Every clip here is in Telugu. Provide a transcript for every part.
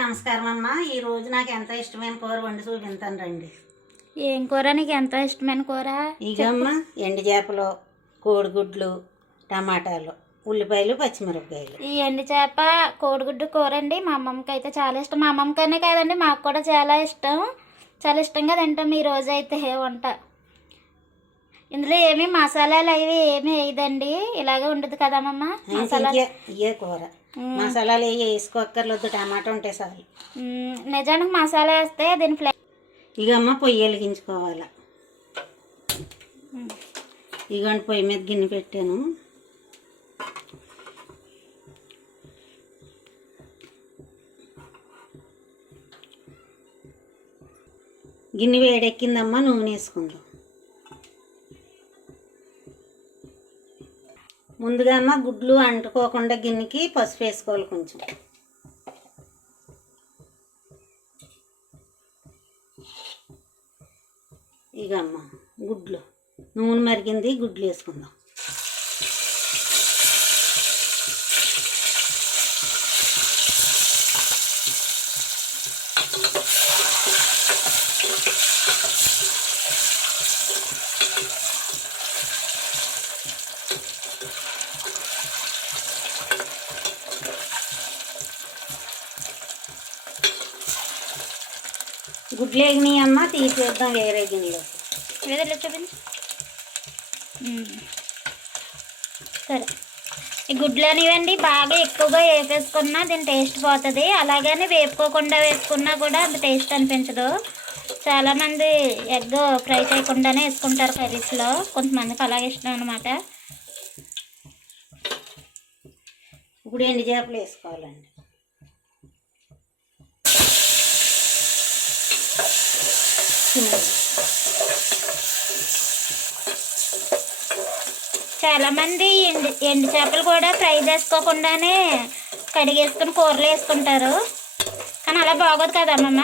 నమస్కారం అమ్మ. ఈరోజు నాకు ఎంత ఇష్టమైన కూర వండి చూపించాను రండి. ఏం కూర నీకు ఎంతో ఇష్టమైన కూర? ఇగమ్మ ఎండు చేపలు, కోడిగుడ్లు, టమాటాలు, ఉల్లిపాయలు, పచ్చిమిరపకాయలు. ఈ ఎండు చేప కోడిగుడ్డు కూర అండి మా అమ్మమ్మకి అయితే చాలా ఇష్టం. మా అమ్మమ్మకనే కాదండి మాకు కూడా చాలా ఇష్టం. చాలా ఇష్టంగా తింటాం ఈరోజు అయితే వంట. ఇందులో ఏమి మసాలాలు అవి ఏమి వేయదండి, ఇలాగే ఉండదు కదమ్మమ్మ. మసాలా ఇయే కూర మసాలాలు వేసుకోక్కర్లేదు, టమాటా ఉంటే చాలు. నిజానికి మసాలా వేస్తే దీని ఇగమ్మ పొయ్యి వెలిగించుకోవాలి. ఇగండి పొయ్యి మీద గిన్నె పెట్టాను. గిన్నె వేడెక్కిందమ్మా, నూనె వేసుకుందాం. ముందుగా అమ్మ గుడ్లు అంటుకోకుండా గిన్నెకి పసుపు వేసుకోవాలి కొంచెం. ఇక అమ్మ గుడ్లు, నూనె మరిగింది, గుడ్లు వేసుకుందాం. గుడ్లు వేగినాయి అమ్మ, తీసేద్దాం వేరే గిన్నెలో. చూపించు. సరే, ఈ గుడ్లు అనేవండి బాగా ఎక్కువగా వేపేసుకున్నా దీని టేస్ట్ పోతుంది. అలాగని వేపుకోకుండా వేసుకున్నా కూడా అంత టేస్ట్ అనిపించదు. చాలామంది ఎగ్ ఫ్రై చేయకుండానే వేసుకుంటారు కర్రీస్లో, కొంతమందికి అలాగే ఇష్టం అనమాట. ఇప్పుడు ఎండు చేపలు వేసుకోవాలండి. చాలామంది ఎండు చేపలు కూడా ఫ్రై చేసుకోకుండానే కడిగేసుకుని కూరలు వేసుకుంటారు, కానీ అలా బాగోదు కదమ్మమ్మ.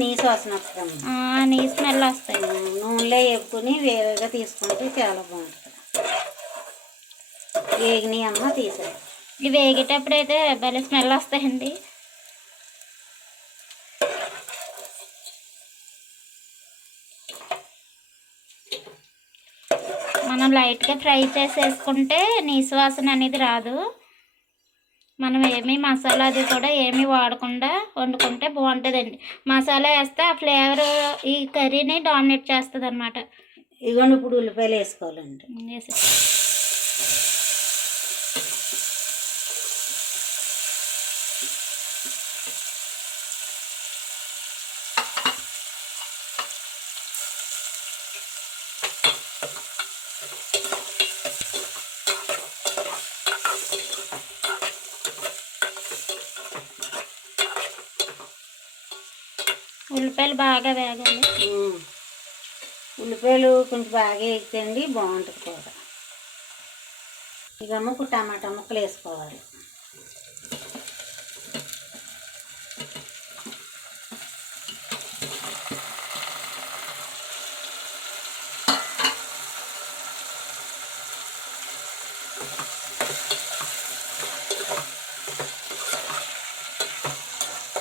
నీసు వాసన వస్తుంది, నీ స్మెల్ వస్తాయి. నూనెలో వేపుకుని వేరేగా తీసుకుంటే చాలా బాగుంటుంది. వేగినాయి అమ్మ, తీసేది. ఇవి వేగేటప్పుడు అయితే భలే స్మెల్ వస్తాయండి. మనం లైట్గా ఫ్రై చేసేసుకుంటే నీసు వాసన అనేది రాదు. మనం ఏమీ మసాలా అది కూడా ఏమీ వాడకుండా వండుకుంటే బాగుంటుందండి. మసాలా వేస్తే ఆ ఫ్లేవర్ ఈ కర్రీని డామినేట్ చేస్తుంది అనమాట. ఇదిగోండి ఇప్పుడు ఉల్లిపాయలు వేసుకోవాలండి. ఉల్లిపాయలు బాగా వేగాలి. ఉల్లిపాయలు కొంచెం బాగా వేగితేండి బాగుంటుంది కూర. ఇక అమ్మ టమాటా ముక్కలు వేసుకోవాలి.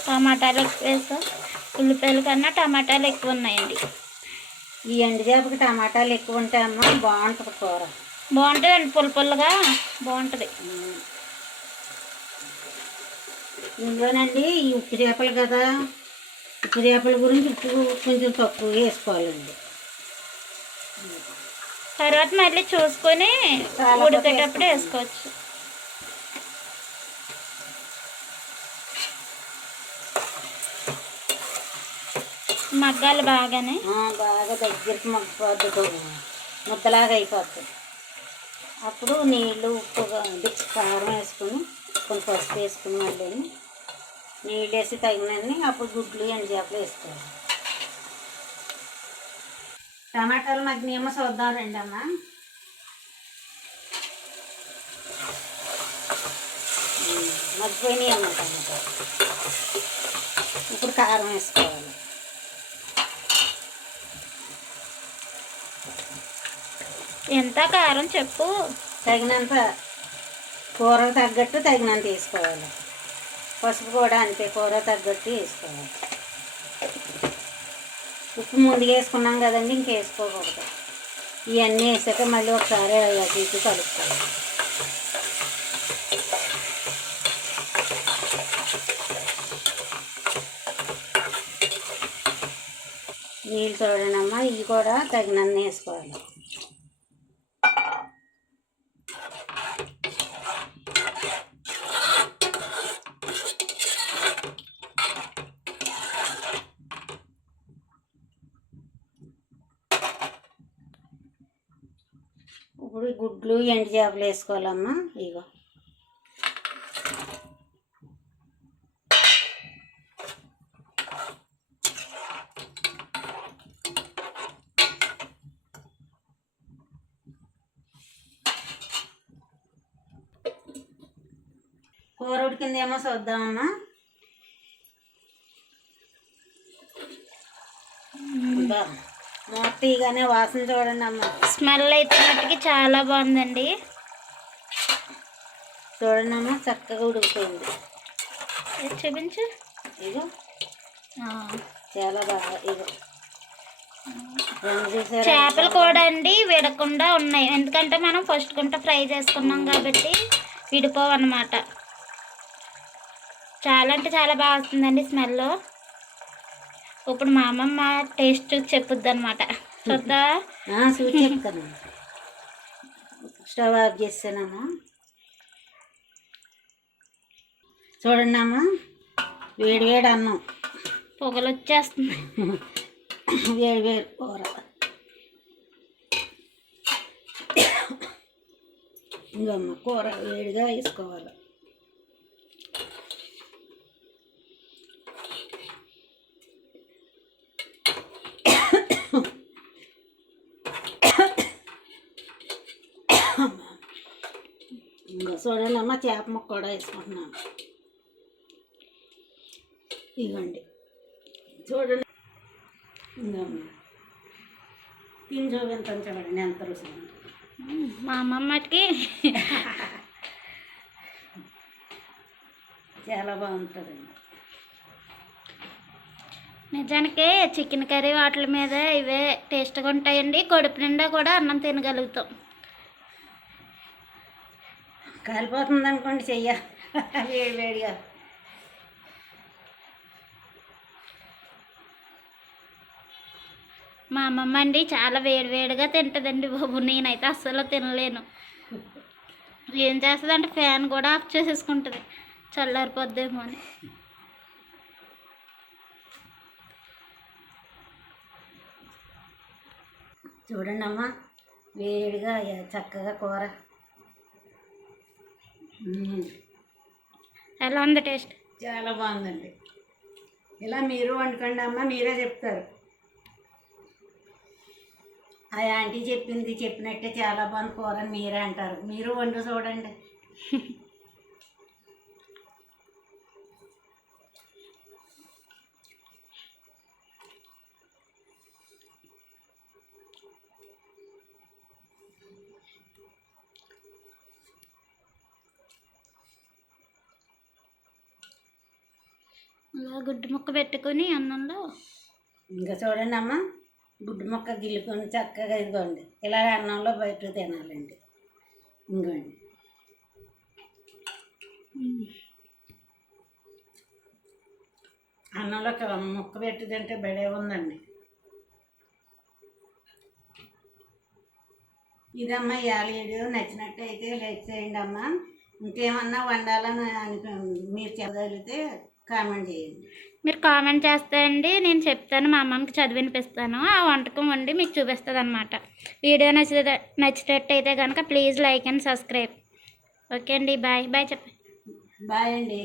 టమాటాలు ఎక్కువ వేస్తాం, ఉల్లిపాయల కన్నా టమాటాలు ఎక్కువ ఉన్నాయండి. ఈ ఎండు చేపకి టమాటాలు ఎక్కువ ఉంటాయమ్మా, బాగుంటుంది కూర. బాగుంటుందండి, పుల్లగా బాగుంటుంది. ఇందులోనండి ఈ ఉప్పు చేపలు కదా, ఉప్పు చేపల గురించి ఉప్పు కొంచెం తక్కువ వేసుకోవాలండి. తర్వాత మళ్ళీ చూసుకొని ఉడికేటప్పుడు వేసుకోవచ్చు. మగ్గాలి బాగానే, బాగా దగ్గరికి మగ్గిపోద్ది, ముద్దలాగా అయిపోద్ది. అప్పుడు నీళ్ళు, ఉప్పు, కారం వేసుకుని కొంచెం పసుపు వేసుకుని మళ్ళీ నీళ్ళు వేసి తగినన్ని అప్పుడు గుడ్లు ఎండు చేపలు వేసుకోవాలి. టమాటాలు మగ్గినేమో చూద్దాం రండి అమ్మ. మగ్గిపోయినాయి అమ్మ టమాటాలు. ఇప్పుడు కారం వేసుకోవాలి. ఎంత కారం చెప్పు? తగినంత, కూరకు తగ్గట్టు తగినంత వేసుకోవాలి. పసుపు కూడా అంతే కూర తగ్గట్టు వేసుకోవాలి. ఉప్పు ముందుగా వేసుకున్నాం కదండి, ఇంక వేసుకోకూడదు. ఇవన్నీ వేసాక మళ్ళీ ఒకసారి అటు ఇటు కలుపుకోవాలి. నీళ్ళు చూడనమ్మా, ఇవి కూడా తగినంత వేసుకోవాలి. ఇప్పుడు గుడ్లు ఎండు చేపలు వేసుకోవాలమ్మా. ఇగో కూర ఉడికిందేమో చూద్దామమ్మా. మొత్తగానే వాసన చూడండి అమ్మ. స్మెల్ అయితే మట్టుకి చాలా బాగుందండి. చూడండి అమ్మ, చక్కగా ఉడికిపోయింది. చూపించు. ఇగో చాలా బాగా. ఇగో చేపలు కూడా అండి విడకుండా ఉన్నాయి, ఎందుకంటే మనం ఫస్ట్ గుంట ఫ్రై చేసుకున్నాం కాబట్టి విడిపోవన్నమాట. చాలా అంటే చాలా బాగా వస్తుందండి స్మెల్. ఇప్పుడు మా అమ్మమ్మ టేస్ట్ చూసి చెప్పుద్ది అనమాట. చూద్దా? చూసి చెప్తాను. స్టవ్ ఆఫ్ చేస్తానమ్మా. చూడండి అమ్మ, వేడి వేడి అన్నం, పొగలు వచ్చేస్తుంది. వేడి వేడి కూర. ఇంకమ్మ కూర వేడిగా వేసుకోవాలి. ఇంకా చూడండి అమ్మ, చేప ముక్క కూడా వేసుకుంటున్నాను. ఇవ్వండి చూడండి. ఇంకమ్మ తిని చూపించాను చూడండి ఎంత రుచి. మా అమ్మమ్మకి చాలా బాగుంటుందండి. నిజానికి చికెన్ కర్రీ వాటి మీద ఇవే టేస్ట్గా ఉంటాయండి. కడుపు నిండా కూడా అన్నం తినగలుగుతాం. కాలిపోతుంది అనుకోండి చెయ్య వేడి వేడిగా. మా అమ్మమ్మ అండి చాలా వేడివేడిగా తింటుందండి బాబు. నేనైతే అస్సలు తినలేను. ఏం చేస్తుందంటే ఫ్యాన్ కూడా ఆఫ్ చేసేసుకుంటుంది, చల్లారిపోద్దేమో అని. చూడండి అమ్మ, వేడిగా చక్కగా కూర. ఎలా ఉంది టేస్ట్? చాలా బాగుందండి. ఇలా మీరు వండుకోండి అమ్మ, మీరే చెప్తారు. ఆ ఆంటీ చెప్పినట్టే చాలా బాగుంది కూర అని మీరే అంటారు. మీరు వండు చూడండి. అలా గుడ్డు ముక్క పెట్టుకొని అన్నంలో ఇంకా చూడండి అమ్మ, గుడ్డు ముక్క గిల్లుకొని చక్కగా ఇదిగోండి ఇలా అన్నంలో బయట తినాలండి. ఇంకోండి అన్నంలో ముక్క పెట్టి తింటే బడే ఉందండి. ఇదమ్మా ఇవాళ వీడియో నచ్చినట్టయితే లైక్ చేయండి అమ్మ. ఇంకేమన్నా వండాలని మీరు చెప్పగలిగితే కామెంట్ చేయండి. మీరు కామెంట్ చేస్తే అండి నేను చెప్తాను, మా అమ్మకి చదివినిపిస్తాను. ఆ వంటకం వండి మీకు చూపిస్తుంది అనమాట. వీడియో నచ్చినట్టయితే కనుక please like and subscribe. Okay అండి, బాయ్ బాయ్ చెప్పండి. బాయ్ అండి.